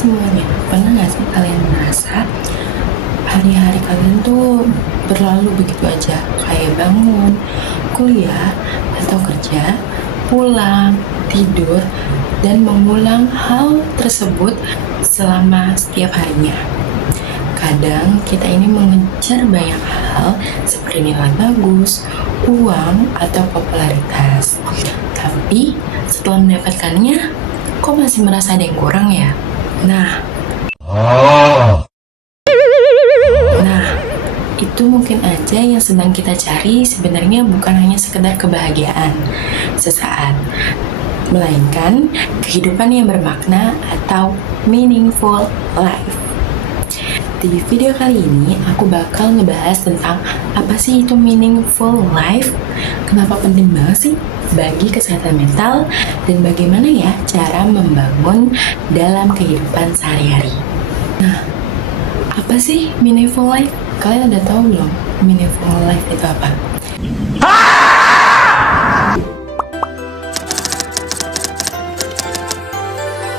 semuanya, pernah gak sih kalian merasa hari-hari kalian tuh berlalu begitu aja? Kayak bangun, kuliah, atau kerja, pulang, tidur, dan mengulang hal tersebut selama setiap harinya. Kadang kita ini mengejar banyak hal seperti nilai bagus, uang, atau popularitas. Tapi setelah mendapatkannya, kok masih merasa ada yang kurang ya? Nah, itu mungkin aja yang sedang kita cari sebenarnya bukan hanya sekedar kebahagiaan sesaat, melainkan kehidupan yang bermakna atau meaningful life. Di video kali ini, aku bakal ngebahas tentang apa sih itu meaningful life, kenapa penting banget sih bagi kesehatan mental, dan bagaimana ya cara membangun dalam kehidupan sehari-hari. Nah, apa sih meaningful life? Kalian udah tahu belum meaningful life itu apa?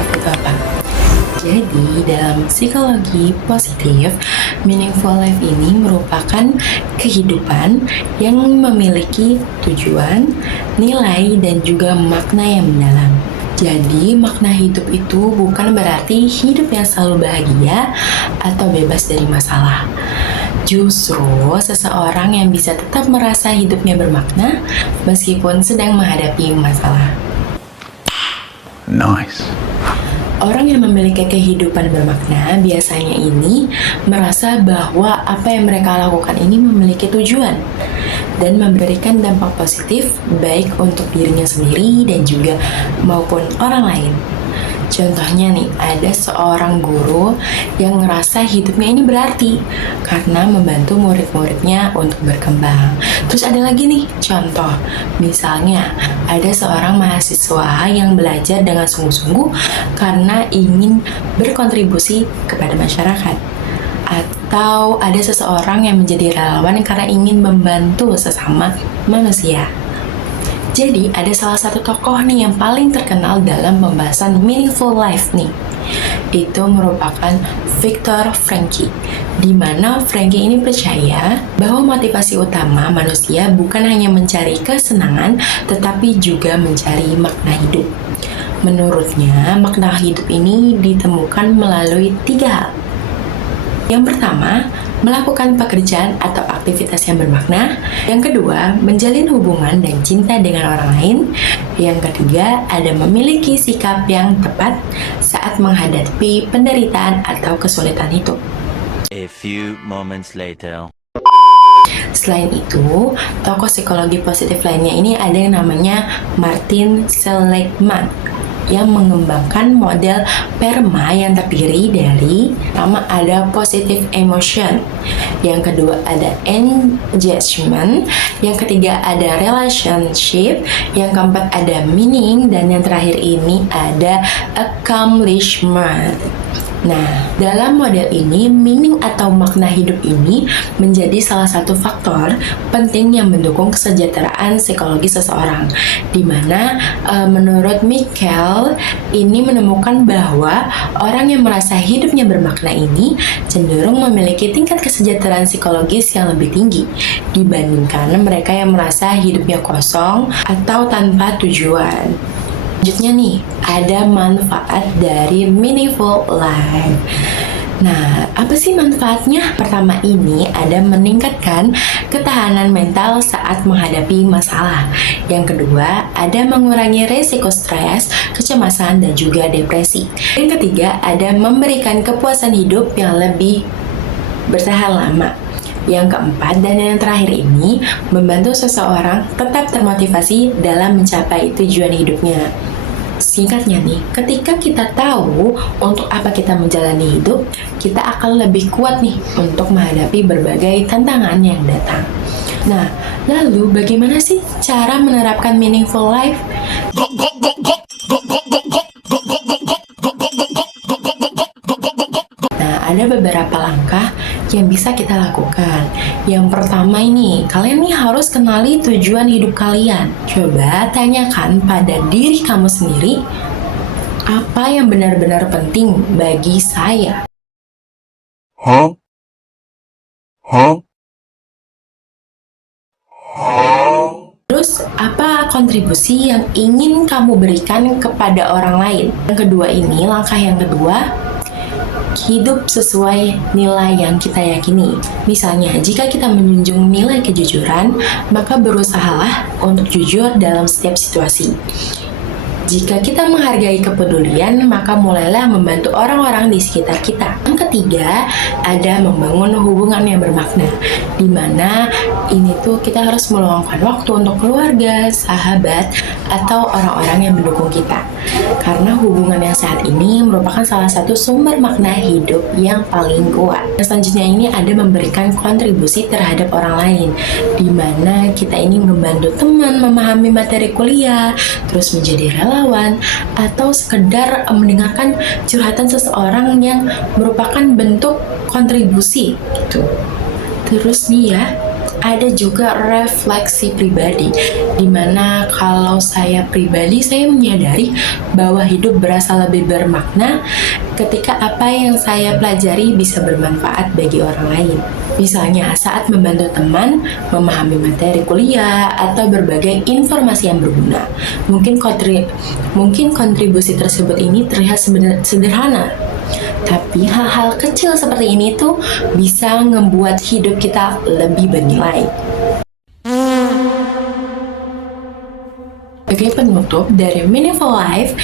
Itu apa? Jadi, dalam psikologi positif, meaningful life ini merupakan kehidupan yang memiliki tujuan, nilai, dan juga makna yang mendalam. Jadi, makna hidup itu bukan berarti hidup yang selalu bahagia atau bebas dari masalah. Justru, seseorang yang bisa tetap merasa hidupnya bermakna meskipun sedang menghadapi masalah. Nice. Orang yang memiliki kehidupan bermakna biasanya ini merasa bahwa apa yang mereka lakukan ini memiliki tujuan dan memberikan dampak positif baik untuk dirinya sendiri dan juga maupun orang lain. Contohnya nih, ada seorang guru yang ngerasa hidupnya ini berarti karena membantu murid-muridnya untuk berkembang. Terus ada lagi nih contoh, misalnya ada seorang mahasiswa yang belajar dengan sungguh-sungguh karena ingin berkontribusi kepada masyarakat. Atau ada seseorang yang menjadi relawan karena ingin membantu sesama manusia. Jadi, ada salah satu tokoh nih yang paling terkenal dalam pembahasan meaningful life nih. Itu merupakan Viktor Frankl, di mana Frankl ini percaya bahwa motivasi utama manusia bukan hanya mencari kesenangan, tetapi juga mencari makna hidup. Menurutnya, makna hidup ini ditemukan melalui 3 hal. Yang pertama, melakukan pekerjaan atau aktivitas yang bermakna. Yang kedua, menjalin hubungan dan cinta dengan orang lain. Yang ketiga, ada memiliki sikap yang tepat saat menghadapi penderitaan atau kesulitan hidup. A few moments later. Selain itu, tokoh psikologi positif lainnya ini ada yang namanya Martin Seligman yang mengembangkan model PERMA yang terdiri dari pertama ada positive emotion, yang kedua ada engagement, yang ketiga ada relationship, yang keempat ada meaning, dan yang terakhir ini ada accomplishment. Nah, dalam model ini, meaning atau makna hidup ini menjadi salah satu faktor penting yang mendukung kesejahteraan psikologi seseorang. Di mana menurut Michael ini menemukan bahwa orang yang merasa hidupnya bermakna ini cenderung memiliki tingkat kesejahteraan psikologis yang lebih tinggi dibandingkan mereka yang merasa hidupnya kosong atau tanpa tujuan. Selanjutnya nih, ada manfaat dari meaningful life. Nah, apa sih manfaatnya? Pertama ini ada meningkatkan ketahanan mental saat menghadapi masalah. Yang kedua, ada mengurangi resiko stres, kecemasan, dan juga depresi. Yang ketiga, ada memberikan kepuasan hidup yang lebih bertahan lama. Yang keempat dan yang terakhir ini membantu seseorang tetap termotivasi dalam mencapai tujuan hidupnya. Singkatnya nih, ketika kita tahu untuk apa kita menjalani hidup, kita akan lebih kuat nih untuk menghadapi berbagai tantangan yang datang. Nah, lalu bagaimana sih cara menerapkan meaningful life? Nah, ada beberapa langkah yang bisa kita lakukan. Yang pertama ini, kalian nih harus kenali tujuan hidup kalian. Coba tanyakan pada diri kamu sendiri, Apa yang benar-benar penting bagi saya? Huh? Huh? Terus, apa kontribusi yang ingin kamu berikan kepada orang lain? Yang kedua ini, langkah yang kedua, hidup sesuai nilai yang kita yakini. Misalnya, jika kita menjunjung nilai kejujuran, maka berusahalah untuk jujur dalam setiap situasi. Jika kita menghargai kepedulian, maka mulailah membantu orang-orang di sekitar kita. Yang ketiga, ada membangun hubungan yang bermakna, di mana ini tuh kita harus meluangkan waktu untuk keluarga, sahabat, atau orang-orang yang mendukung kita. Karena hubungan yang sehat ini merupakan salah satu sumber makna hidup yang paling kuat. Dan selanjutnya ini ada memberikan kontribusi terhadap orang lain, di mana kita ini membantu teman memahami materi kuliah, terus menjadi relawan, atau sekedar mendengarkan curhatan seseorang yang merupakan bentuk kontribusi gitu. Terus dia ada juga refleksi pribadi, dimana kalau saya pribadi, saya menyadari bahwa hidup berasa lebih bermakna ketika apa yang saya pelajari bisa bermanfaat bagi orang lain. Misalnya saat membantu teman memahami materi kuliah atau berbagai informasi yang berguna. Mungkin kontribusi tersebut ini terlihat sederhana, tapi hal-hal kecil seperti ini tuh bisa membuat hidup kita lebih bernilai. Sebagai penutup dari Meaningful Life,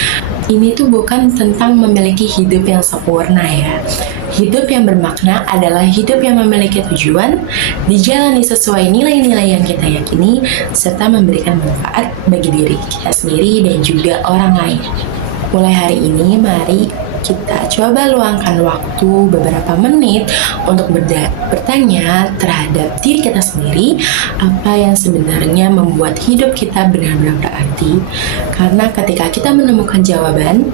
ini tuh bukan tentang memiliki hidup yang sempurna ya. Hidup yang bermakna adalah hidup yang memiliki tujuan, dijalani sesuai nilai-nilai yang kita yakini, serta memberikan manfaat bagi diri kita sendiri dan juga orang lain. Mulai hari ini, mari kita coba luangkan waktu beberapa menit untuk bertanya terhadap diri kita sendiri, apa yang sebenarnya membuat hidup kita benar-benar berarti. Karena ketika kita menemukan jawaban,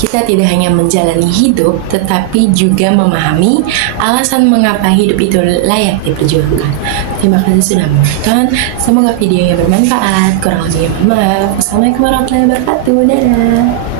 kita tidak hanya menjalani hidup, tetapi juga memahami alasan mengapa hidup itu layak diperjuangkan. Terima kasih sudah menonton. Semoga videonya bermanfaat. Kurang lebihnya mohon maaf. Wassalamualaikum warahmatullahi wabarakatuh. Dadah.